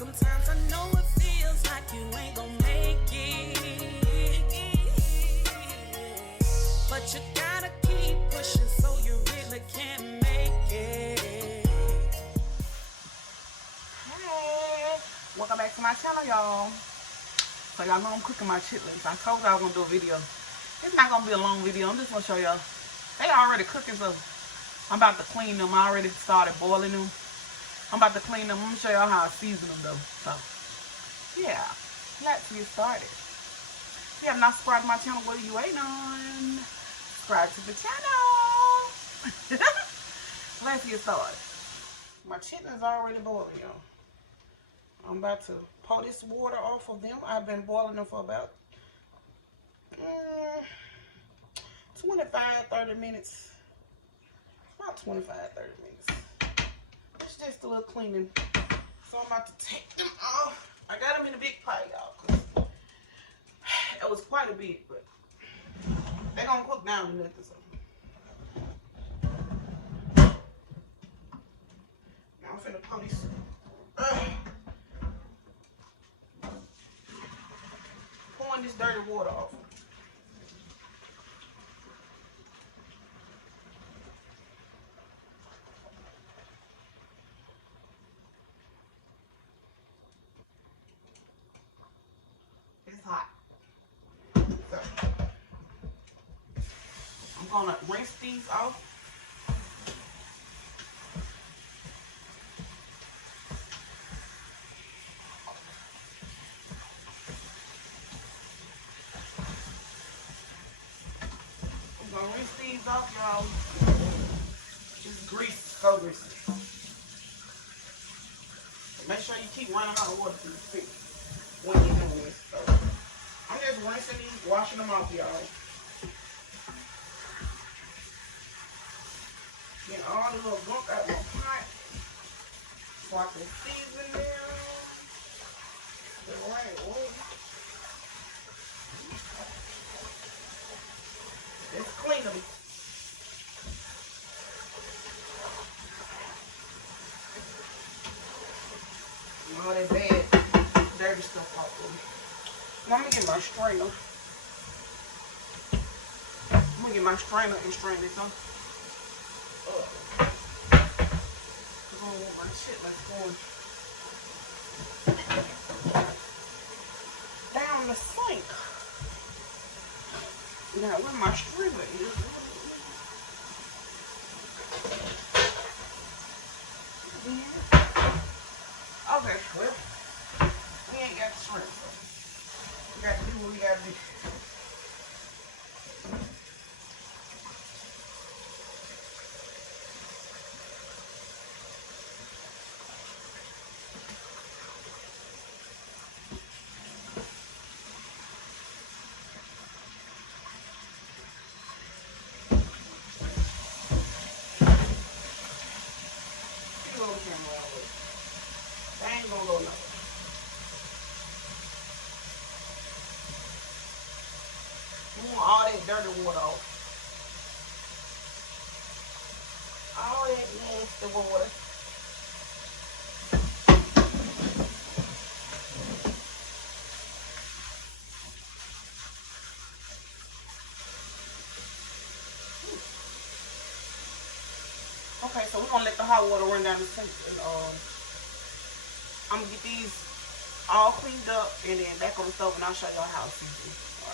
Sometimes I know it feels like you ain't gonna make it, but you gotta keep pushing so you really can make it. Hey, welcome back to my channel, y'all. So y'all know I'm cooking my chitlins. I told y'all I was gonna do a video. It's not gonna be a long video. I'm just gonna show y'all. They already cooking, so I'm about to clean them. I already started boiling them. I'm about to clean them. I'm gonna show y'all how I season them though. So yeah, let's get started. If you have not subscribed to my channel, what are you waiting on? Subscribe to the channel. Let's get started. My chitlins already boiling, y'all. I'm about to pour this water off of them. I've been boiling them for about 25-30 minutes. About 25-30 minutes. It's just a little cleaning. So I'm about to take them off. I got them in a big pot, y'all. It was quite a bit, but they're gonna cook down to nothing. So now I'm finna pour this. Pouring this dirty water off. It's hot. So I'm gonna rinse these off. I'm gonna rinse these off, y'all. This grease, so greasy. Make sure you keep running out of water through the stick when you're doing this. So I'm just rinsing these, washing them off, y'all. Get all the little gunk out of my pot so I can season them the right way. Let's clean them. And all that bad, dirty stuff off of them. Now I'm gonna get my strainer. I'm gonna get my strainer and strain this off. I don't want my chitlins going down the sink. Now where my strainer is. Okay, well, we ain't got the shrimp, so we got to do what we got to do. They ain't gonna go nowhere. We want all that dirty water off. All that nasty water. Okay, so we're gonna let the hot water run down the sink, and I'm gonna get these all cleaned up and then back on the stove, and I'll show y'all how it's seasoned. All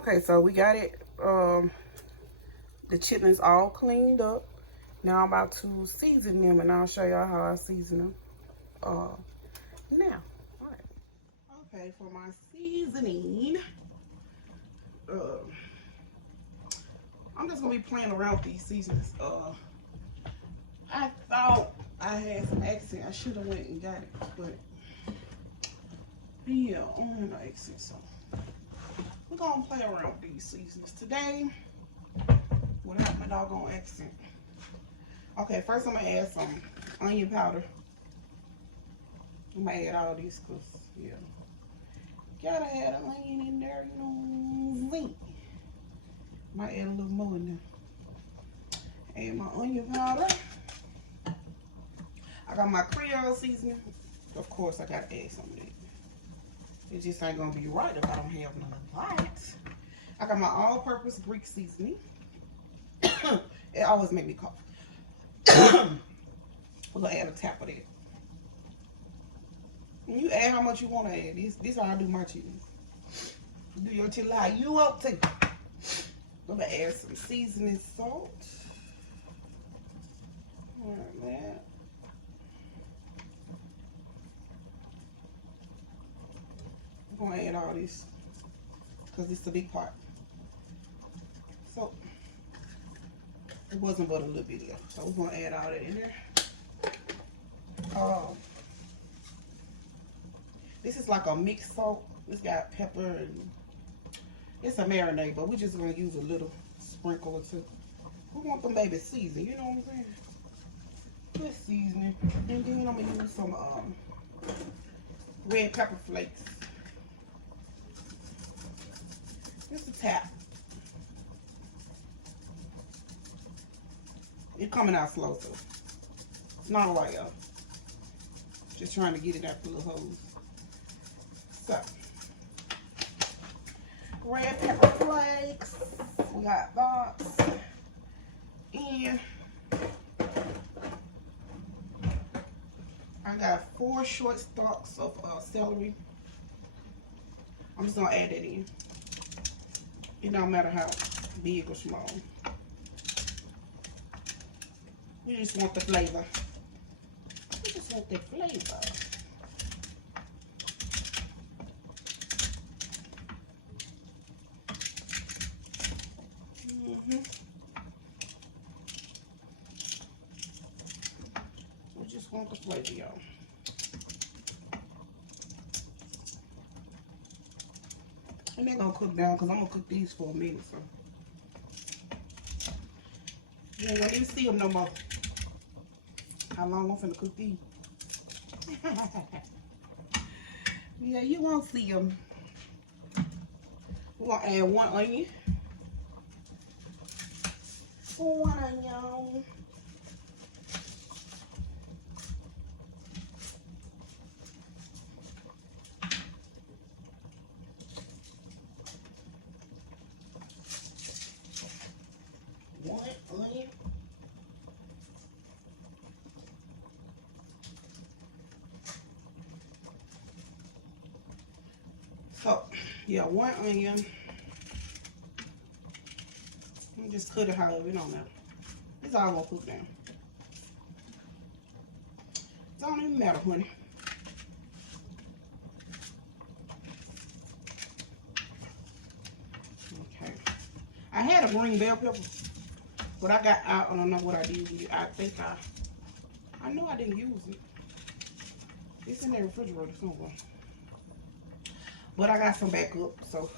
right. Okay, so we got it. The chitlins all cleaned up. Now I'm about to season them, and I'll show y'all how I season them. Now, all right. Okay, for my seasoning, I'm just gonna be playing around with these seasonings. I thought I had some accent. I should have went and got it, but yeah, I don't have no accent, so we're gonna play around with these seasonings today without my doggone accent. Okay, first I'm gonna add some onion powder. I'm gonna add all this because yeah, gotta add an onion in there, you know. Zinc. Might add a little more in there. Add my onion powder. I got my Creole seasoning. Of course, I gotta add some of it. It just ain't gonna be right if I don't have none of that. I got my all-purpose Greek seasoning. It always make me cough. We're gonna add a tap of that. And you add how much you want to add. This how I do my chitlins. Do your chitlin how you want to. I'm gonna add some seasoning salt. Like that. I'm gonna add all this because it's a big pot. So it wasn't but a little bit left. So we're gonna add all that in there. This is like a mixed salt. It's got pepper and it's a marinade, but we're just gonna use a little sprinkle or two. We want them baby season, you know what I'm saying? Good seasoning. And then I'm gonna use some red pepper flakes. Just a tap. It's coming out slow, so it's not right, y'all. Just trying to get it out the little holes. So, red pepper flakes. We got that. And I got 4 short stalks of celery. I'm just gonna add that in. It don't matter how big or small. We just want the flavor. We just want the flavor. We just want the flavor, y'all. And they're gonna cook down because I'm gonna cook these for a minute, so you ain't gonna even see them no more. How long I'm finna cook these? Yeah, you won't see them. We're gonna add 1 onion. 1 onion. So, yeah, 1 onion. You just cut it however, it don't matter. It's all gonna cook down. It don't even matter, honey. Okay. I had a green bell pepper, but I don't know what I did with it. I think I know I didn't use it. It's in the refrigerator somewhere. But I got some back up, so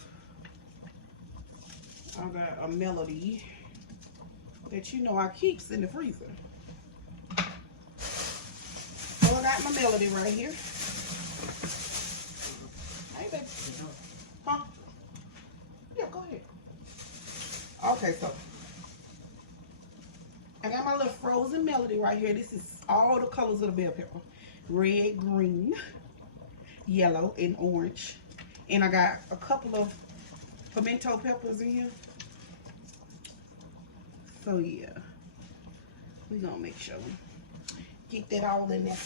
I got a melody that you know I keeps in the freezer. So I got my melody right here. Hey, baby. Huh? Yeah, go ahead. Okay, so I got my little frozen melody right here. This is all the colors of the bell pepper. Red, green, yellow, and orange. And I got a couple of pimento peppers in here. So yeah, we're gonna make sure we get that all in there.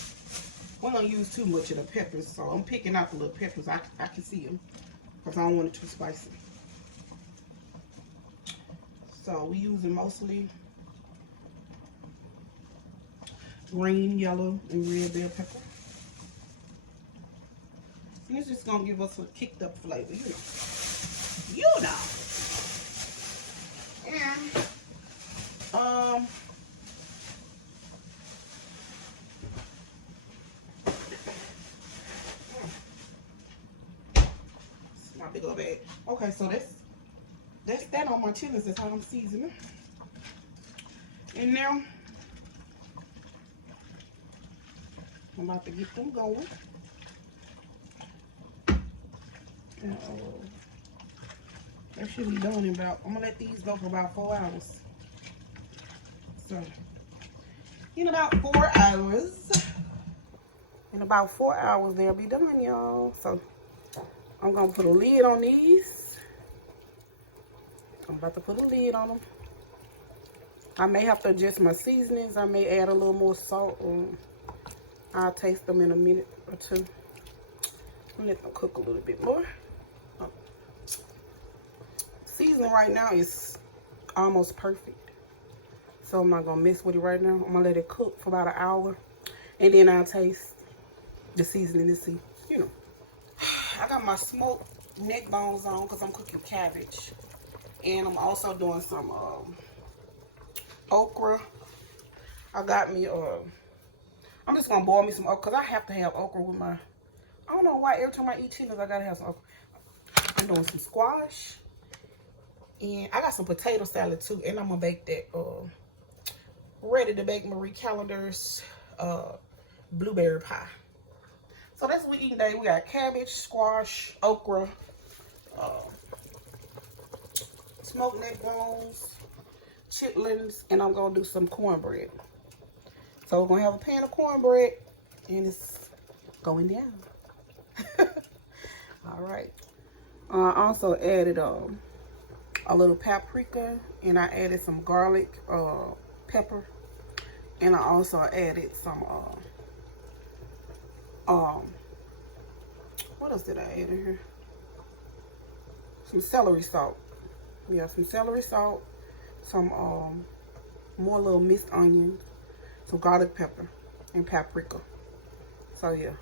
We don't use too much of the peppers, so I'm picking out the little peppers. I can see them because I don't want it too spicy. So we using mostly green, yellow, and red bell pepper. And it's just gonna give us a kicked up flavor, you know. You know. And it's my big old bag. Okay, so that's that on my chitlins. That's how I'm seasoning. And now I'm about to get them going. That should be done in about, I'm gonna let these go for about 4 hours. So in about 4 hours, about 4 hours, they'll be done, y'all. So I'm gonna put a lid on these. I'm about to put a lid on them. I may have to adjust my seasonings. I may add a little more salt. I'll taste them in a minute or two. Let them cook a little bit more. Seasoning right now is almost perfect. So I'm not gonna mess with it right now. I'm gonna let it cook for about an hour. And then I'll taste the seasoning to see, you know. I got my smoked neck bones on because I'm cooking cabbage. And I'm also doing some okra. I got me, I'm just gonna boil me some okra because I have to have okra with my, I don't know why every time I eat chitlins I gotta have some okra. I'm doing some squash. And I got some potato salad too. And I'm gonna bake that, ready to bake Marie Callender's blueberry pie. So that's what we eat today. We got cabbage, squash, okra, smoked neck bones, chitlins, and I'm gonna do some cornbread. So we're gonna have a pan of cornbread, and it's going down. All right. I also added a little paprika, and I added some garlic, pepper, and I also added some what else did I add in here? Some celery salt. Yeah, some celery salt, some more little minced onions, some garlic pepper, and paprika. So yeah,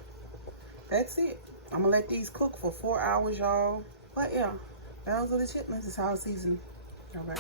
that's it. I'm gonna let these cook for 4 hours, y'all. But yeah, those are the chitlins. It's how it's seasoned. All right.